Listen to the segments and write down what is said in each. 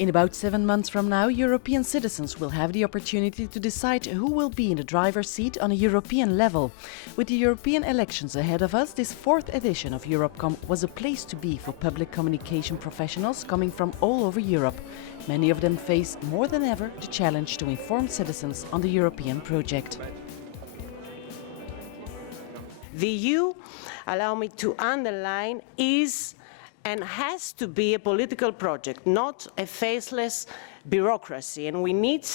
In about 7 months from now, European citizens will have the opportunity to decide who will be in the driver's seat on a European level. With the European elections ahead of us, this 4th edition of EuroPCom was a place to be for public communication professionals coming from all over Europe. Many of them face more than ever the challenge to inform citizens on the European project. The EU, allow me to underline, is and has to be a political project, not a faceless bureaucracy, and we need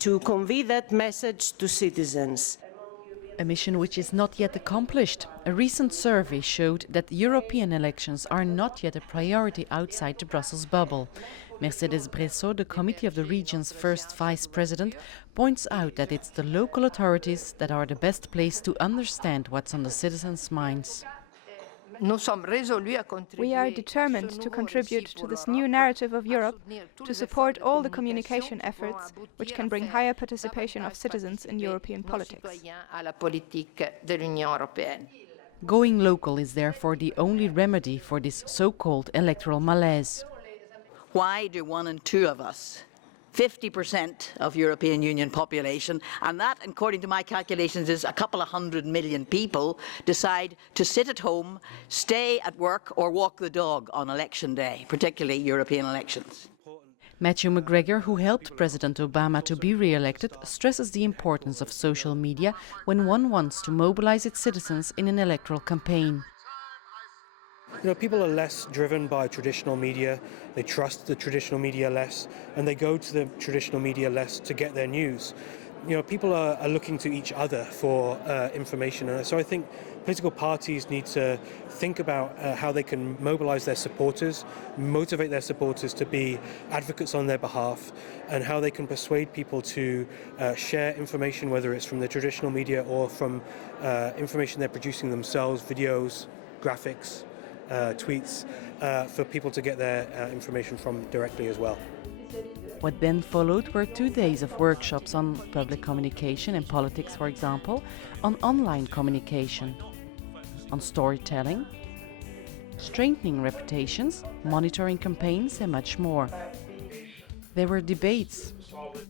to convey that message to citizens. A mission which is not yet accomplished. A recent survey showed that European elections are not yet a priority outside the Brussels bubble. Mercedes Bresso, the Committee of the Region's first vice president, points out that it's the local authorities that are the best place to understand what's on the citizens' minds. We are determined to contribute to this new narrative of Europe, to support all the communication efforts which can bring higher participation of citizens in European politics. Going local is therefore the only remedy for this so-called electoral malaise. Why do 1 and 2 of us, 50% of European Union population, and that, according to my calculations, is a couple of 100 million people, decide to sit at home, stay at work or walk the dog on election day, particularly European elections? Matthew McGregor, who helped President Obama to be re-elected, stresses the importance of social media when one wants to mobilize its citizens in an electoral campaign. You know, people are less driven by traditional media, they trust the traditional media less, and they go to the traditional media less to get their news. You know, people are looking to each other for information, and so I think political parties need to think about how they can mobilize their supporters, motivate their supporters to be advocates on their behalf, and how they can persuade people to share information, whether it's from the traditional media or from information they're producing themselves, videos, graphics, tweets, for people to get their information from directly as well. What then followed were 2 days of workshops on public communication and politics, for example, on online communication, on storytelling, strengthening reputations, monitoring campaigns and much more. There were debates,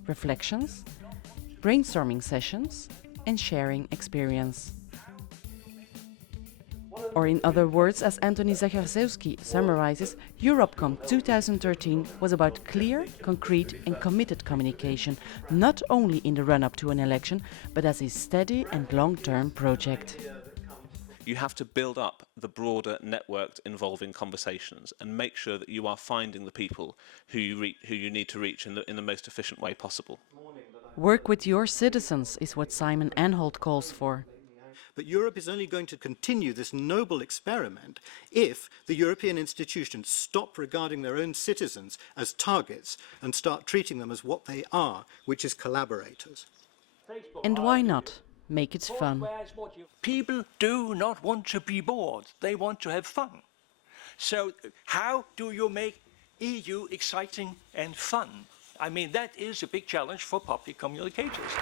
reflections, brainstorming sessions and sharing experience. Or in other words, as Antoni Zacharzewski summarizes, EuroPCom 2013 was about clear, concrete and committed communication, not only in the run-up to an election, but as a steady and long-term project. You have to build up the broader networked involving conversations and make sure that you are finding the people who you need to reach in the most efficient way possible. Work with your citizens is what Simon Anholt calls for. But Europe is only going to continue this noble experiment if the European institutions stop regarding their own citizens as targets and start treating them as what they are, which is collaborators. And why not? Make it fun. People do not want to be bored. They want to have fun. So how do you make EU exciting and fun? I mean, that is a big challenge for public communicators.